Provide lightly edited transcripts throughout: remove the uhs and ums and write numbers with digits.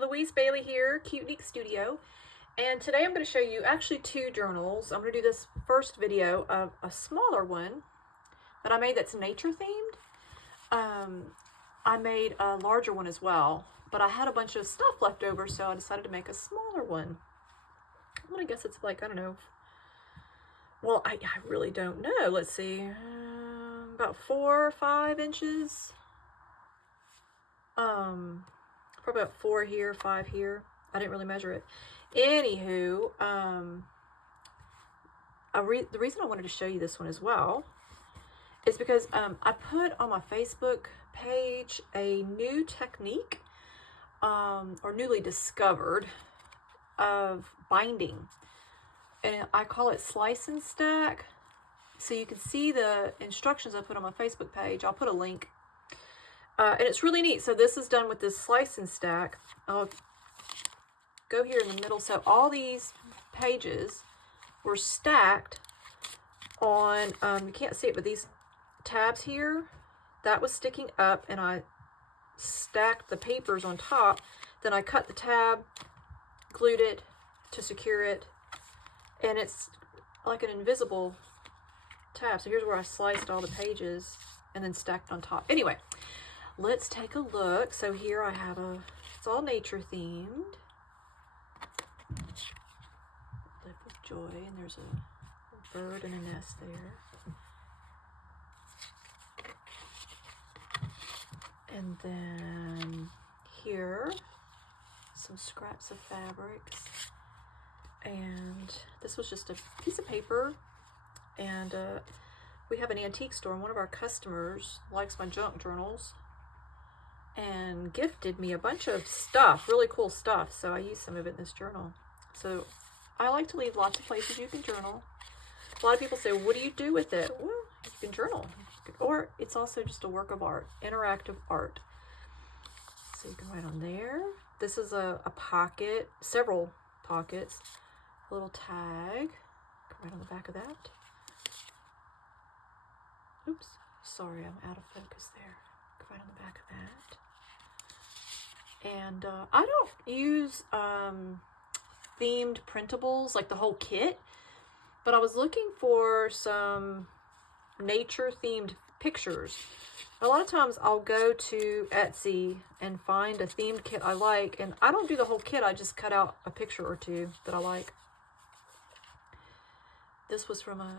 Louise Bailey here, Cuteneek Studio, and today I'm going to show you actually two journals. I'm going to do this first video of a smaller one that I made that's nature themed. I made a larger one as well, but I had a bunch of stuff left over, so I decided to make a smaller one. I'm going to guess it's like, I don't know, well, I really don't know. Let's see, about 4 or 5 inches. Probably about 4 here, 5 here. I didn't really measure it. Anywho, the reason I wanted to show you this one as well is because I put on my Facebook page a new technique, or newly discovered, of binding. And I call it slice and stack. So you can see the instructions I put on my Facebook page. I'll put a link. And it's really neat. So this is done with this slice and stack. I'll go here in the middle. So all these pages were stacked on, you can't see it, but these tabs here, that was sticking up, and I stacked the papers on top. Then I cut the tab, glued it to secure it, and it's like an invisible tab. So here's where I sliced all the pages and then stacked on top. Anyway, let's take a look. So here I have it's all nature themed. Live with joy, and there's a bird and a nest there. And then here, some scraps of fabrics. And this was just a piece of paper. And we have an antique store, and one of our customers likes my junk journals and gifted me a bunch of stuff, really cool stuff. So I used some of it in this journal. So I like to leave lots of places you can journal. A lot of people say, what do you do with it? Well, you can journal. Or it's also just a work of art, interactive art. So you can write on there. This is a pocket, several pockets, a little tag. You can write on the back of that. Oops, sorry, I'm out of focus there. You can write on the back of that. And I don't use themed printables, like the whole kit, but I was looking for some nature themed pictures. A lot of times I'll go to Etsy and find a themed kit I like, and I don't do the whole kit, I just cut out a picture or two that I like. This was from a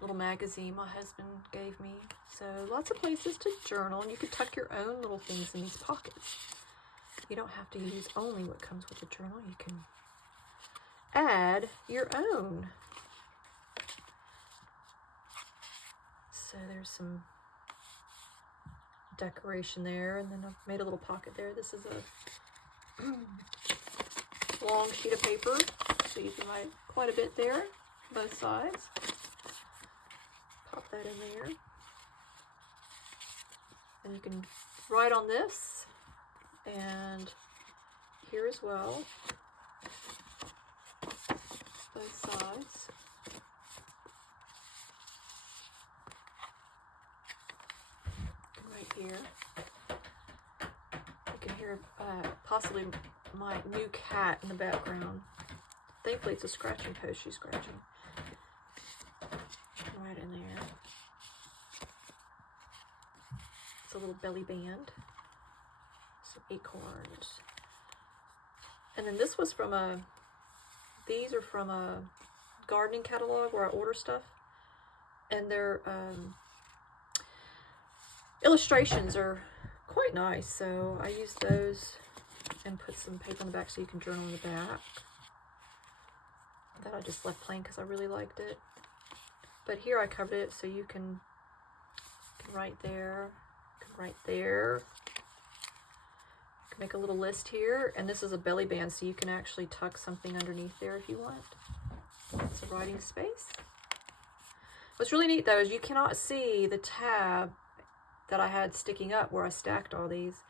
little magazine my husband gave me. So lots of places to journal, and you can tuck your own little things in these pockets. You don't have to use only what comes with the journal. You can add your own. So there's some decoration there, and then I've made a little pocket there. This is a long sheet of paper, so you can write quite a bit there, both sides. Pop that in there. And you can write on this, and here as well, both sides. Right here. You can hear possibly my new cat in the background. Thankfully it's a scratching post she's scratching. Right in there. It's a little belly band. Some acorns. And then this was from these are from a gardening catalog where I order stuff. And they're illustrations are quite nice, so I used those and put some paper on the back so you can journal in the back. That I just left plain because I really liked it. But here I covered it so you can write there, you can write there. You can make a little list here, and this is a belly band, so you can actually tuck something underneath there if you want. It's a writing space. What's really neat though is you cannot see the tab that I had sticking up where I stacked all these.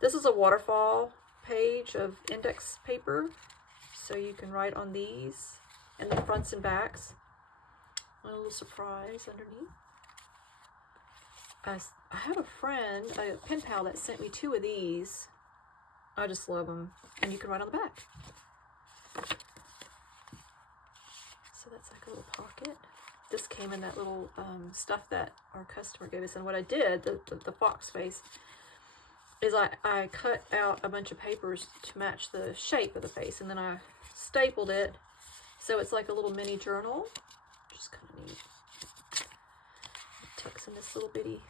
This is a waterfall page of index paper, so you can write on these, and the fronts and backs. A little surprise underneath. I have a friend, a pen pal, that sent me 2 of these I just love them. And you can write on the back. So that's like a little pocket. This came in that little stuff that our customer gave us. And what I did, the fox face, is I cut out a bunch of papers to match the shape of the face. And then I stapled it. So it's like a little mini journal. Just kind of neat. It tucks in this little bitty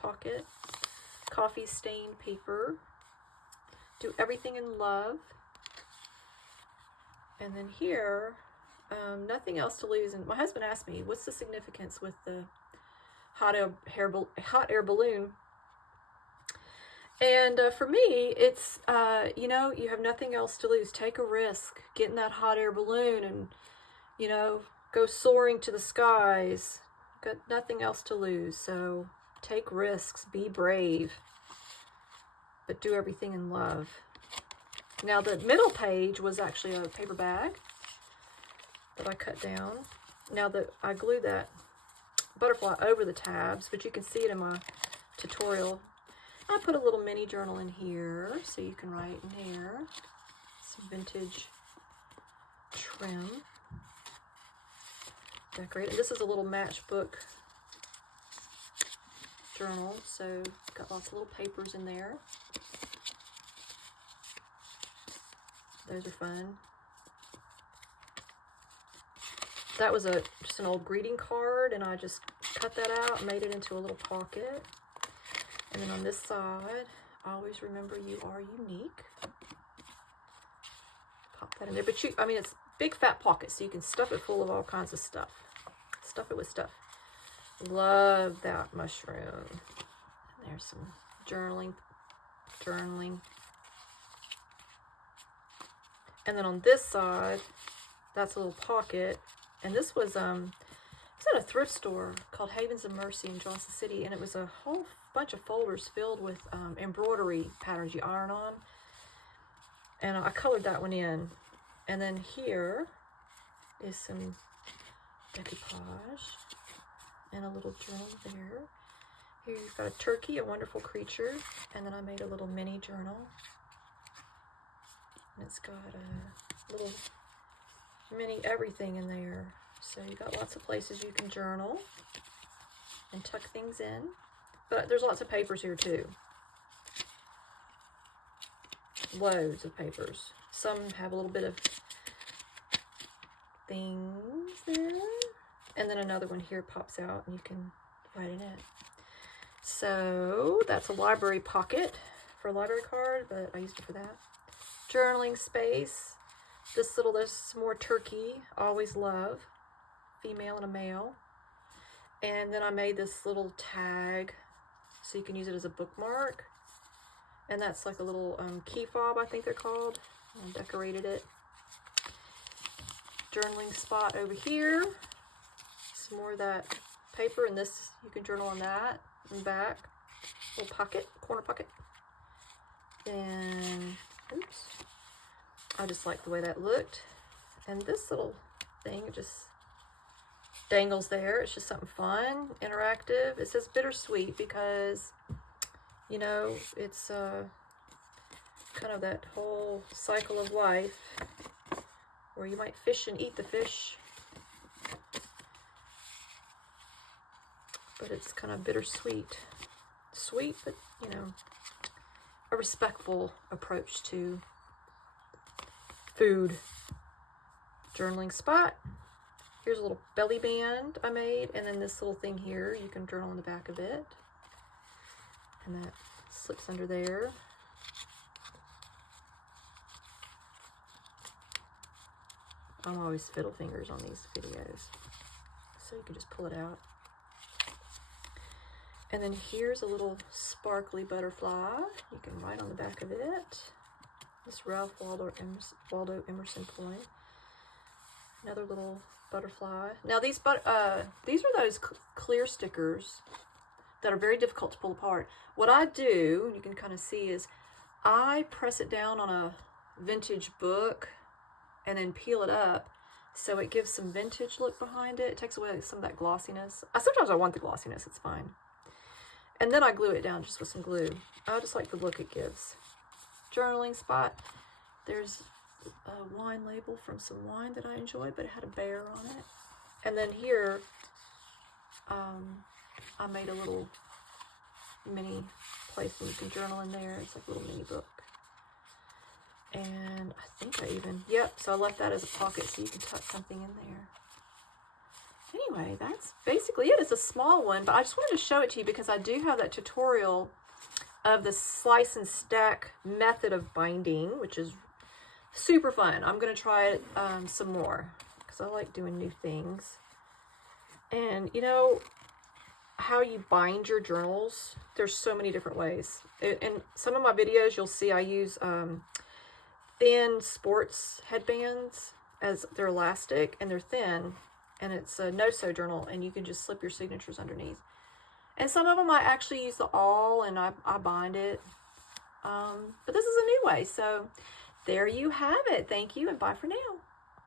pocket. Coffee stained paper. Do everything in love. And then here, nothing else to lose. And my husband asked me, what's the significance with the hot air balloon? And for me, it's, you know, you have nothing else to lose. Take a risk. Get in that hot air balloon and, you know, go soaring to the skies. Got nothing else to lose. So take risks. Be brave. But do everything in love. Now the middle page was actually a paper bag that I cut down. Now that I glued that butterfly over the tabs, but you can see it in my tutorial. I put a little mini journal in here, so you can write in here. Some vintage trim. Decorate it. This is a little matchbook journal, so got lots of little papers in there. Those are fun. That was just an old greeting card, and I just cut that out and made it into a little pocket. And then on this side, always remember you are unique. Pop that in there. But I mean, it's big fat pocket, so you can stuff it full of all kinds of stuff. Stuff it with stuff. Love that mushroom. And there's some journaling. And then on this side, that's a little pocket. And this was it's at a thrift store called Havens of Mercy in Johnson City, and it was a whole bunch of folders filled with embroidery patterns you iron on. And I colored that one in. And then here is some decoupage and a little journal there. Here you've got a turkey, a wonderful creature, and then I made a little mini journal. And it's got a little mini everything in there. So you got lots of places you can journal and tuck things in. But there's lots of papers here too. Loads of papers. Some have a little bit of things there. And then another one here pops out and you can write in it. So that's a library pocket for a library card, but I used it for that. Journaling space. This more turkey, always love. Female and a male. And then I made this little tag so you can use it as a bookmark. And that's like a little key fob, I think they're called. I decorated it. Journaling spot over here. Some more of that paper, and this, you can journal on that. And back. Little pocket, corner pocket. And, oops. I just like the way that looked. And this little thing, it just dangles there. It's just something fun, interactive. It says bittersweet because, you know, it's kind of that whole cycle of life where you might fish and eat the fish, but it's kind of bittersweet. Sweet, but, you know, a respectful approach to food. Journaling spot. Here's a little belly band I made, and then this little thing here, you can journal on the back of it. And that slips under there. I'm always fiddle fingers on these videos. So you can just pull it out. And then here's a little sparkly butterfly. You can write on the back of it. This Ralph Waldo Emerson poem. Another little butterfly. Now these are those clear stickers that are very difficult to pull apart. What I do, you can kind of see, is I press it down on a vintage book and then peel it up so it gives some vintage look behind it. It takes away some of that glossiness. Sometimes I want the glossiness, it's fine. And then I glue it down just with some glue. I just like the look it gives. journaling spot. There's a wine label from some wine that I enjoyed, but it had a bear on it. And then here, I made a little mini place and you can journal in there. It's like a little mini book. And I think I even, so I left that as a pocket so you can tuck something in there. Anyway, that's basically it. It's a small one, but I just wanted to show it to you because I do have that tutorial of the slice and stack method of binding, which is super fun. I'm going to try it some more because I like doing new things. And you know how you bind your journals? There's so many different ways. In some of my videos, you'll see I use thin sports headbands as they're elastic and they're thin. And it's a no-sew journal, and you can just slip your signatures underneath. And some of them I actually use the awl, and I bind it. But this is a new way, so there you have it. Thank you, and bye for now.